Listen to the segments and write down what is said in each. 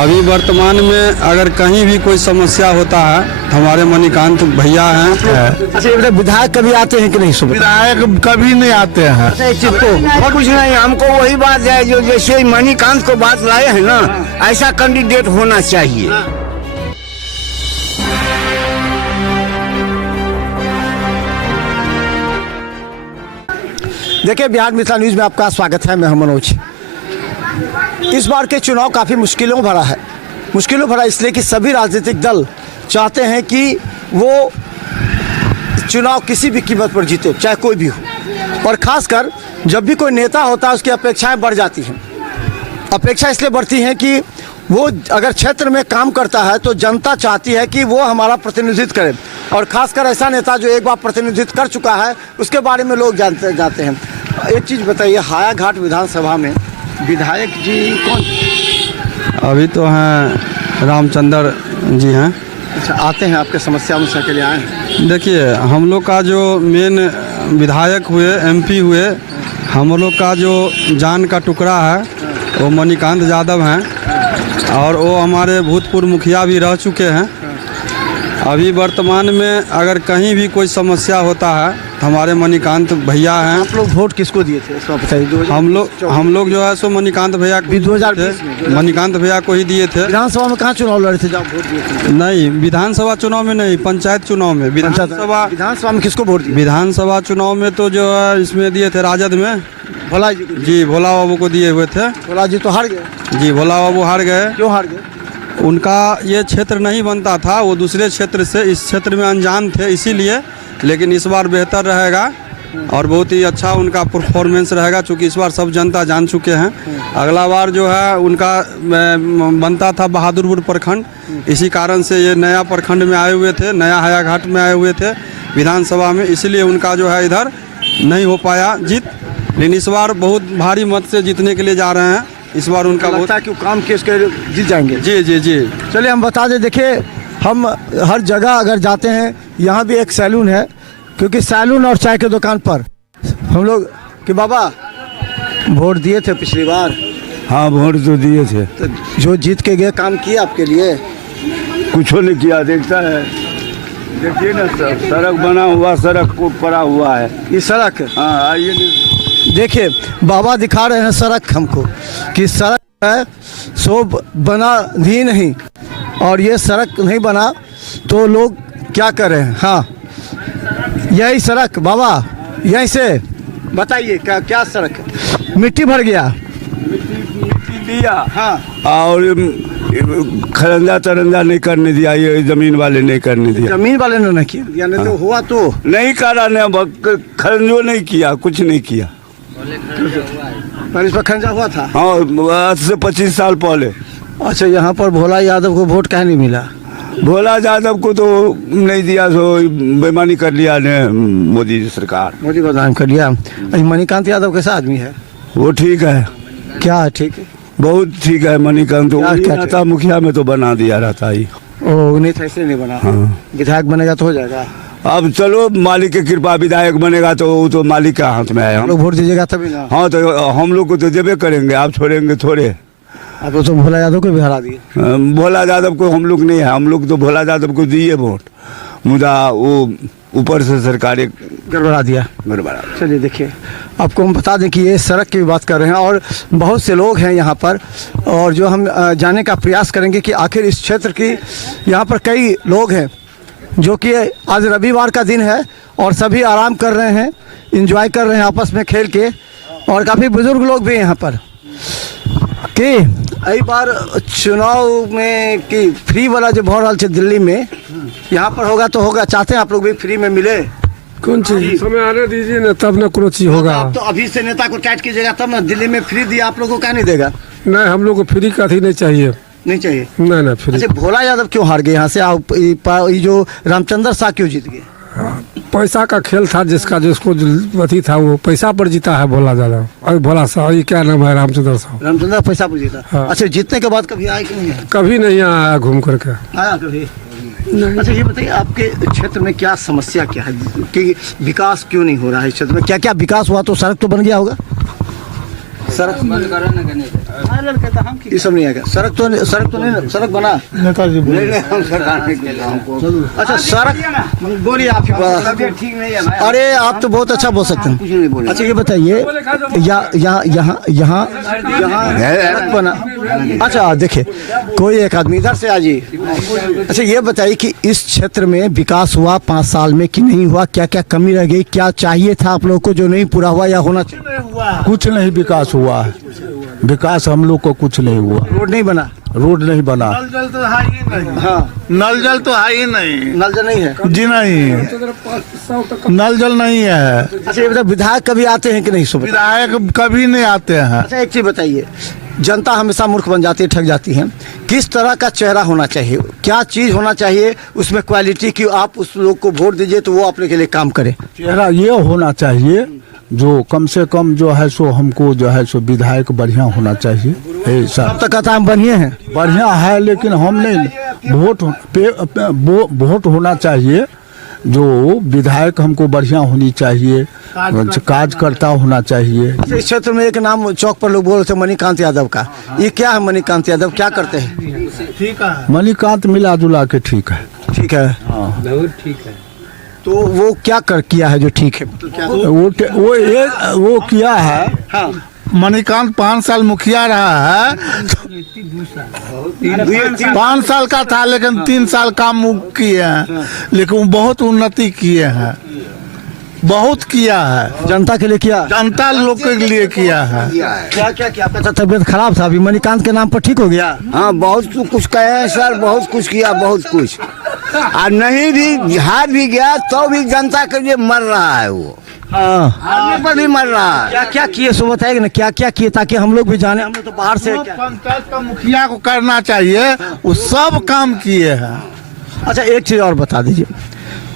अभी वर्तमान में अगर कहीं भी कोई समस्या होता है हमारे मणिकांत भैया हैं। अच्छा, ये विधायक कभी आते हैं कि नहीं? सुबह विधायक कभी नहीं आते हैं। कुछ नहीं, हमको वही बात है जो जैसे मणिकांत को बात लाए हैं ना, ऐसा कैंडिडेट होना चाहिए। देखिए, बिहार मिथिला न्यूज में आपका स्वागत है। मैं हूं मनोज। इस बार के चुनाव काफ़ी मुश्किलों भरा है। मुश्किलों भरा इसलिए कि सभी राजनीतिक दल चाहते हैं कि वो चुनाव किसी भी कीमत पर जीते, चाहे कोई भी हो। और ख़ासकर जब भी कोई नेता होता है उसकी अपेक्षाएं बढ़ जाती हैं। अपेक्षा इसलिए बढ़ती हैं कि वो अगर क्षेत्र में काम करता है तो जनता चाहती है कि वो हमारा प्रतिनिधित्व करे। और ख़ासकर ऐसा नेता जो एक बार प्रतिनिधित्व कर चुका है उसके बारे में लोग जाते हैं। एक चीज़ बताइए, हायाघाट विधानसभा में विधायक जी कौन? अभी तो हैं रामचंद्र जी हैं। अच्छा, आते हैं आपके समस्या के लिए आए हैं? देखिए, हम लोग का जो मेन विधायक हुए, एमपी हुए, हम लोग का जो जान का टुकड़ा है वो मणिकांत यादव हैं और वो हमारे भूतपूर्व मुखिया भी रह चुके हैं। अभी वर्तमान में अगर कहीं भी कोई समस्या होता है हमारे मणिकांत भैया हैं। आप लोग वोट किसको दिए थे इसको बताइए? हम लोग जो है सो मणिकांत भैया को 2020 में मणिकांत भैया को ही दिए थे। विधानसभा में कहाँ चुनाव लड़े थे जब वोट दिए थे? नहीं, विधानसभा चुनाव में नहीं, पंचायत चुनाव में। विधानसभा में किसको वोट दिए? विधानसभा चुनाव में तो जो है इसमें दिए थे राजद में भोला जी। जी, भोला बाबू को दिए हुए थे। भोला जी तो हार गए। जी, भोला बाबू हार गए। क्यों हार गए? उनका ये क्षेत्र नहीं बनता था, वो दूसरे क्षेत्र से इस क्षेत्र में अनजान थे इसीलिए। लेकिन इस बार बेहतर रहेगा और बहुत ही अच्छा उनका परफॉर्मेंस रहेगा, चूँकि इस बार सब जनता जान चुके हैं। अगला बार जो है उनका बनता था बहादुरपुर प्रखंड, इसी कारण से ये नया प्रखंड में आए हुए थे, नया हायाघाट में आए हुए थे विधानसभा में, इसलिए उनका जो है इधर नहीं हो पाया जीत। लेकिन इस बार बहुत भारी मत से जीतने के लिए जा रहे हैं। इस बार उनका लगता है कि काम केस के जीत जाएंगे। जी जी जी। चलिए हम बता दें, देखिए हम हर जगह अगर जाते हैं, यहाँ भी एक सैलून है, क्योंकि सैलून और चाय के दुकान पर हम लोग कि बाबा वोट दिए थे पिछली बार? हाँ, वोट तो दिए थे। तो जो जीत के गए काम किया आपके लिए? कुछ नहीं किया। देखता है, देखिए ना, सड़क बना हुआ, सड़क को पड़ा हुआ है। ये सड़क? हाँ, आइए देखिए बाबा दिखा रहे हैं सड़क हमको कि सड़क है सो बना ही नहीं, और ये सड़क नहीं बना तो लोग क्या करें। हाँ, यही सड़क बाबा, यहीं से बताइए क्या सड़क है? मिट्टी भर गया। मिट्टी दिया। हाँ, और खरंजा तरंजा नहीं करने दिया, ये जमीन वाले नहीं करने दिया। जमीन वाले ने नहीं किया, नहीं तो हुआ तो नहीं करा, खरंजो नहीं किया, कुछ नहीं किया। पहले इस पर खंजा हुआ था। हाँ, आज से 25 साल पहले। अच्छा, यहाँ पर भोला यादव को वोट क्या नहीं मिला? भोला यादव को तो नहीं दिया, सो बेईमानी कर लिया ने मोदी सरकार। मोदी बदनाम कर लिया। मणिकांत यादव कैसा आदमी है? वो ठीक है। क्या है? ठीक है, बहुत ठीक है। मणिकांत क्या तो मुखिया में तो बना दिया रहता ही। ओ, नहीं था इसलिए नहीं बना। हाँ। विधायक बनेगा तो हो जाएगा। अब चलो, मालिक की कृपा, विधायक बनेगा तो वो तो मालिक का हाथ में है। हम लोग वोट दीजिएगा तभी ना। हाँ, तो हम लोग को तो देवे करेंगे, आप छोड़ेंगे थोड़े। आप तो भोला यादव को भी हरा दिए। भोला यादव को हम लोग नहीं है, हम लोग तो भोला यादव को दिए वोट, मुदा वो ऊपर से सरकार गड़बड़ा दिया। गड़बड़ा। चलिए देखिए, आपको हम बता दें कि ये सड़क की बात कर रहे हैं और बहुत से लोग हैं यहाँ पर, और जो हम जानने का प्रयास करेंगे कि आखिर इस क्षेत्र की, यहाँ पर कई लोग हैं जो कि आज रविवार का दिन है और सभी आराम कर रहे हैं, एंजॉय कर रहे हैं आपस में खेल के, और काफ़ी बुजुर्ग लोग भी हैं यहाँ पर। कि अई बार चुनाव में कि फ्री वाला जो भर रहा है दिल्ली में, यहाँ पर होगा तो होगा। चाहते हैं आप लोग भी फ्री में मिले? कौन चीज? समय आने दीजिए ना, तब ना कोई चीज होगा। आप तो अभी से नेता को टाइट कीजिएगा तब ना। दिल्ली में फ्री दिया, आप लोगों को क्या नहीं देगा? नहीं, हम लोग को फ्री का ही नहीं चाहिए। नहीं चाहिए? नहीं फ्री। अच्छा, भोला यादव क्यों हार गए यहाँ से? ये जो रामचंद्र शाह क्यों जीत गए? पैसा का खेल था, जिसको अथी था वो पैसा पर जीता है भोला यादव। अरे भोला साहब, ये क्या नाम है? रामचंद्र साहब। रामचंद्र पैसा पर जीता। हाँ। अच्छा, जीतने के बाद कभी आए कि नहीं? कभी नहीं आया घूम करके। आया कभी? अच्छा, ये बताइए आपके क्षेत्र में क्या समस्या क्या है कि विकास क्यों नहीं हो रहा है इस क्षेत्र में? क्या क्या विकास हुआ? तो सड़क तो बन गया होगा। सड़क ये सब नहीं आएगा। सड़क तो नहीं, सड़क बना नेताजी बोले हम सरकार ने किया हमको। अच्छा सड़क बोलिए आप ही तबीयत ठीक नहीं है भाई। अरे आप तो बहुत अच्छा बोल सकते कुछ हैं। नहीं बोले। अच्छा ये बताइए यहाँ सड़क बना। अच्छा देखिए कोई एक आदमी इधर से आ जी। अच्छा ये बताइए कि इस क्षेत्र में विकास हुआ 5 साल में कि नहीं हुआ, क्या क्या कमी रह गई, क्या चाहिए था आप लोगों को जो नहीं पूरा हुआ या होना चाहिए? कुछ नहीं विकास हुआ है। विकास हम लोग को कुछ नहीं हुआ। रोड नहीं बना, रोड नहीं बना, नल जल तो है ही नहीं। हाँ नल जल तो है ही नहीं नल जल नहीं है। जी, नहीं नल जल नहीं है। अच्छा ये बताइए विधायक कभी आते हैं कि नहीं सुबह? विधायक कभी नहीं आते हैं। अच्छा एक चीज बताइए, जनता हमेशा मूर्ख बन जाती है, ठग जाती है, किस तरह का चेहरा होना चाहिए, क्या चीज होना चाहिए उसमें क्वालिटी की, आप उस लोग को वोट दीजिए तो वो अपने के लिए काम करे? चेहरा ये होना चाहिए जो कम से कम जो है सो हमको जो है सो विधायक बढ़िया होना चाहिए। ऐसा अब तक कहता हम बनिए हैं। बढ़िया है लेकिन हम नहीं, वोट होना चाहिए जो विधायक हमको बढ़िया होनी चाहिए, कार्यकर्ता होना चाहिए। इस क्षेत्र में एक नाम चौक पर लोग बोल रहे थे मणिकांत यादव का, ये क्या है मणिकांत यादव, क्या करते हैं? मणिकांत मिला जुला के ठीक है। ठीक है, बहुत ठीक है। तो वो क्या कर किया है जो ठीक है? वो किया है। हाँ मणिकांत 5 साल मुखिया रहा है। 5 साल का था लेकिन 3 साल काम किए हैं, लेकिन वो बहुत उन्नति किए हैं, बहुत किया है, जनता के लिए किया, जनता लोग के लिए किया है। क्या क्या किया? आपका तबीयत खराब था, अभी मणिकांत के नाम पर ठीक हो गया? हाँ बहुत कुछ कहे हैं सर, बहुत कुछ किया, बहुत कुछ। और नहीं भी हार भी गया तो भी जनता के लिए मर रहा है वो, हाँ हारने पर भी मर रहा है। क्या क्या किए सो बताएगा ना, क्या क्या किए ताकि हम लोग भी जाने, हम लोग तो बाहर से। पंचायत का मुखिया को करना चाहिए, वो सब काम किए हैं। अच्छा एक चीज और बता दीजिए,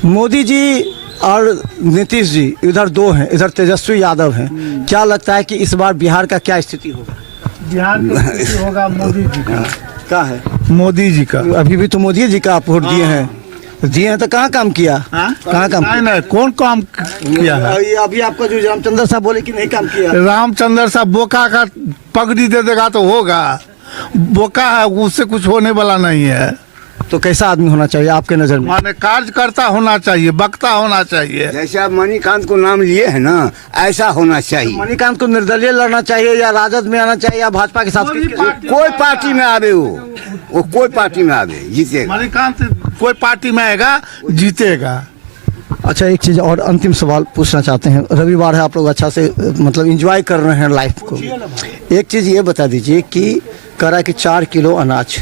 मोदी जी और नीतीश जी इधर दो हैं, इधर तेजस्वी यादव हैं, क्या लगता है कि इस बार बिहार का क्या स्थिति होगा? बिहार में होगा मोदी जी का। क्या है? मोदी जी का। अभी भी तो मोदी जी का आप वोट दिए हैं तो कहाँ काम किया? कहाँ काम? नहीं कौन काम किया है? अभी आपका जो रामचंद्र साहब बोले कि नहीं काम किया। रामचंद्र साहब बोका का पगड़ी दे देगा तो होगा, बोका है उससे कुछ होने वाला नहीं है। तो कैसा आदमी होना चाहिए आपके नजर में? माने कार्यकर्ता होना चाहिए, वक्ता होना चाहिए। जैसे आप मणिकांत को नाम लिए है ना, ऐसा होना चाहिए। मणिकांत को निर्दलीय लड़ना चाहिए या राजद में आना चाहिए या भाजपा के साथ? कोई पार्टी में आवे वो कोई पार्टी में आवे जीतेगा। मणिकांत कोई पार्टी में आएगा जीतेगा। अच्छा एक चीज और अंतिम सवाल पूछना चाहते हैं, रविवार है, आप लोग अच्छा से मतलब एंजॉय कर रहे हैं लाइफ को, एक चीज ये बता दीजिए कि करा कि 4 किलो अनाज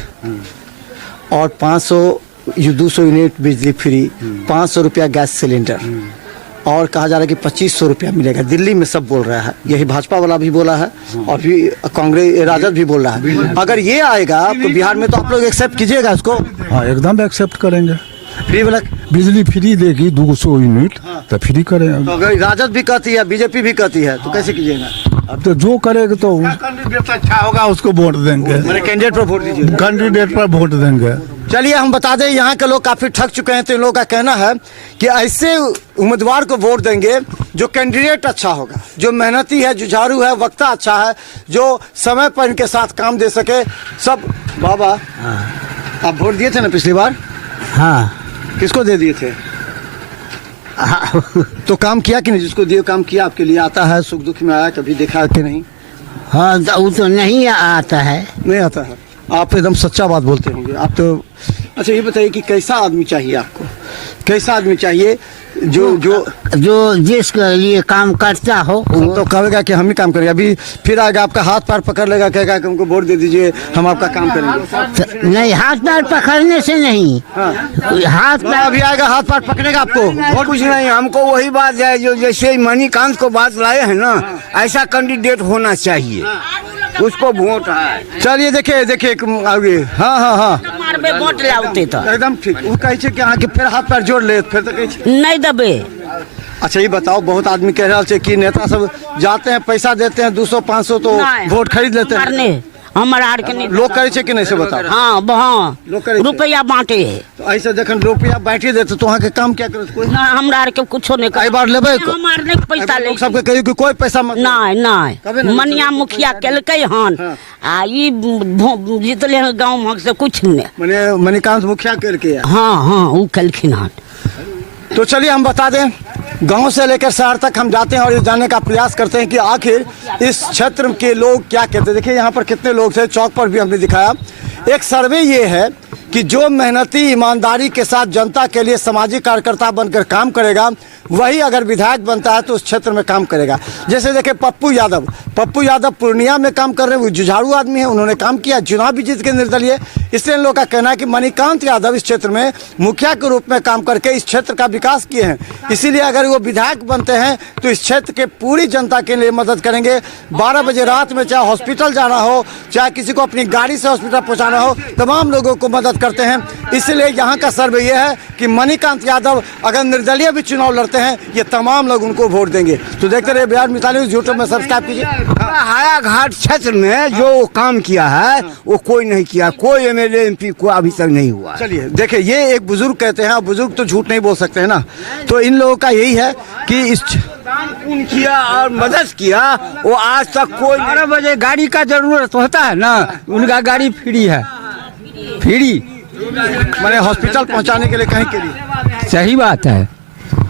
और 200 यूनिट बिजली फ्री, 500 रुपया गैस सिलेंडर, और कहा जा रहा है कि 2500 रुपया मिलेगा। दिल्ली में सब बोल रहा है, यही भाजपा वाला भी बोला है और भी कांग्रेस राजद भी बोल रहा है। अगर ये आएगा तो बिहार में तो आप लोग एक्सेप्ट कीजिएगा इसको? हाँ एकदम एक्सेप्ट करेंगे। फ्री वाला बिजली फ्री देगी 200 यूनिट तो फ्री करेंगे। तो अगर राजद भी कहती है, बीजेपी भी कहती है, तो कैसे कीजिएगा? अब तो जो करेगा तो कैंडिडेट अच्छा होगा उसको वोट देंगे, मेरे कैंडिडेट पर वोट दीजिए। कैंडिडेट पर वोट देंगे। चलिए हम बता दें, यहाँ के लोग काफी ठग चुके हैं, तो इन लोगों का कहना है कि ऐसे उम्मीदवार को वोट देंगे जो कैंडिडेट अच्छा होगा, जो मेहनती है, जुझारू है, वक्ता अच्छा है, जो समय पर इनके साथ काम दे सके सब। बाबा आप वोट दिए थे ना पिछली बार? हाँ किसको दे दिए थे? तो काम किया कि नहीं? जिसको दिए काम किया, आपके लिए आता है, सुख दुख में आया, कभी देखा कि नहीं? हाँ वो तो नहीं आता है। नहीं आता है। आप एकदम सच्चा बात बोलते होंगे आप तो। अच्छा ये बताइए कि कैसा आदमी चाहिए आपको, कैसा आदमी चाहिए जो जिसके लिए काम करता हो वो तो कहेगा कि हम ही काम करेंगे, अभी फिर आएगा आपका हाथ पैर पकड़ लेगा, कहेगा कि हमको वोट दे दीजिए, हम आपका काम करेंगे। नहीं, हाथ पैर पकड़ने से नहीं, हाथ पैर अभी आएगा हाथ पैर पकड़ेगा आपको। और कुछ नहीं, हमको वही बात है जो जैसे मणिकांत को बात लाए हैं ना, ऐसा कैंडिडेट होना चाहिए, उसको वोट है। चलिए देखिए आगे। हाँ वोट लाते तो एकदम ठीक। वो कहे कि हाँ कि फिर हाथ पैर जोड़ ले, फिर तो कहे नहीं दबे। अच्छा ये बताओ, बहुत आदमी कह रहा है कि नेता सब जाते हैं, पैसा देते हैं 200-500 तो वोट खरीद लेते हैं। हमारा आर के नहीं लोग करे छे कि नहीं से बताओ। हाँ हाँ लोग करे छे। रुपया बांटे है तो ऐसे देखन रुपया बैठे देते तो वहाँ के काम क्या करत कोई? ना हमरा आर के कुछो नहीं कई बार लेबै को? हमार नहीं पैसा ले लोग सबके कहियो कि कोई पैसा मत नहीं कभी नहीं नहीं मनिया मुखिया केलकै हन आ ई जीतले हैं गाँव में से कुछ नहीं। माने मणिकांत मुखिया करके है। हाँ हाँ वो केलखिन हन। तो चलिए हम बता दें, गांव से लेकर शहर तक हम जाते हैं और ये जानने का प्रयास करते हैं कि आखिर इस क्षेत्र के लोग क्या कहते हैं। देखिए यहाँ पर कितने लोग थे, चौक पर भी हमने दिखाया। एक सर्वे ये है कि जो मेहनती ईमानदारी के साथ जनता के लिए सामाजिक कार्यकर्ता बनकर काम करेगा वही अगर विधायक बनता है तो उस क्षेत्र में काम करेगा। जैसे देखें पप्पू यादव पूर्णिया में काम कर रहे हैं, वो जुझारू आदमी है, उन्होंने काम किया, चुनाव भी जीत के निर्दलीय। इसलिए इन लोगों का कहना है कि मणिकांत यादव इस क्षेत्र में मुखिया के रूप में काम करके इस क्षेत्र का विकास किए हैं, इसीलिए अगर वो विधायक बनते हैं तो इस क्षेत्र के पूरी जनता के लिए मदद करेंगे। 12 बजे रात में चाहे हॉस्पिटल जाना हो, चाहे किसी को अपनी गाड़ी से हॉस्पिटल पहुँचाना हो, तमाम लोगों को मदद करते हैं। इसलिए यहाँ का सर्वे यह है कि मणिकांत यादव अगर निर्दलीय भी चुनाव लड़ते हैं ये तमाम लोग उनको वोट देंगे। तो देखते रहिए बिहार मिसाल न्यूज़, यूट्यूब में सब्सक्राइब कीजिए। हाया घाट क्षेत्र में जो काम किया है वो कोई नहीं किया, कोई एमएलए एमपी को अभी तक नहीं हुआ। चलिए देखिए, ये एक बुजुर्ग कहते हैं, बुजुर्ग तो झूठ नहीं बोल सकते हैं ना। तो इन लोगों का यही है कि इस दान किया और मदद किया, वो आज तक कोई 12 बजे गाड़ी का जरूरत होता है ना, उनका गाड़ी फ्री है, फ्री मैंने हॉस्पिटल पहुंचाने के लिए कहीं के लिए। सही बात है।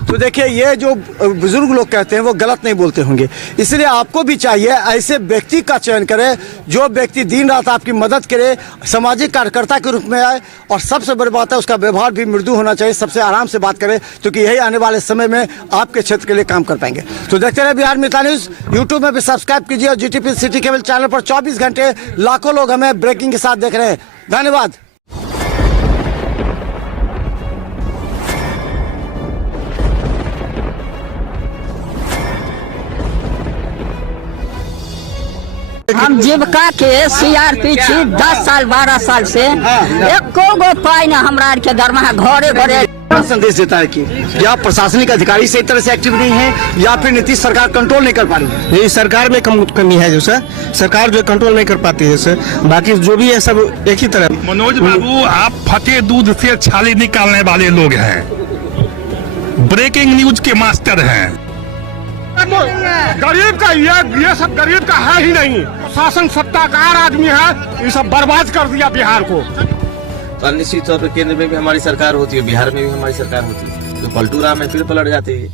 तो देखिए, ये जो बुजुर्ग लोग कहते हैं वो गलत नहीं बोलते होंगे। इसलिए आपको भी चाहिए ऐसे व्यक्ति का चयन करें जो व्यक्ति दिन रात आपकी मदद करे, सामाजिक कार्यकर्ता के रूप में आए, और सबसे बड़ी बात है उसका व्यवहार भी मृदु होना चाहिए, सबसे आराम से बात करे, क्योंकि यही आने वाले समय में आपके क्षेत्र के लिए काम कर पाएंगे। तो देखते रहे बिहार मिसाल न्यूज़, यूट्यूब में भी सब्सक्राइब कीजिए और GTP सिटी केबल चैनल पर 24 घंटे लाखों लोग हमें ब्रेकिंग के साथ देख रहे हैं। धन्यवाद। हम जीविका के CRP छी 10 साल 12 साल से, एको गो पाई न हमरा आर के दरमाहा घरे घरे। संदेश देता है कि या प्रशासनिक अधिकारी सही तरह से एक्टिव नहीं है या फिर नीतीश सरकार कंट्रोल नहीं कर पा रही है। ये सरकार में कमी है, जो सर सरकार जो कंट्रोल नहीं कर पाती है सर, बाकी जो भी है सब एक ही तरह। मनोज बाबू, आप फटे दूध से छाली निकालने वाले लोग हैं, ब्रेकिंग न्यूज के मास्टर हैं। गरीब का ये सब गरीब का है ही नहीं, शासन सत्ताकार आदमी है, ये सब बर्बाद कर दिया बिहार को। तो निश्चित तौर पर केंद्र में भी हमारी सरकार होती है, बिहार में भी हमारी सरकार होती है, तो पलटू राम में फिर पलट जाती है।